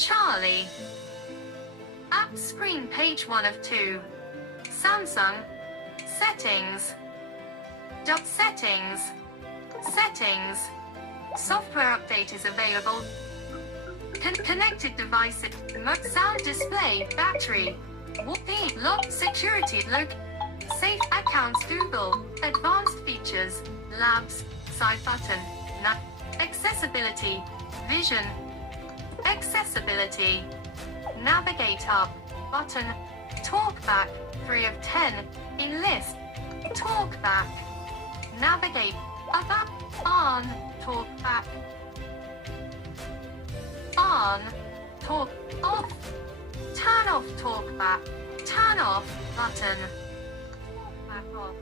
Charlie. App screen page 1 of 2. Samsung. Settings. Settings. Settings. Software update is available. Connected devices. Sound display. Battery. Whoopee. Lock. Security. Safe accounts. Google. Advanced features. Labs. Side button. Accessibility. Vision. Accessibility. Navigate up. Button. TalkBack. 3 of 10. In list. TalkBack. Navigate. Up. On. TalkBack. On. Talk. Off. Turn off TalkBack. Turn off. Button. TalkBack off.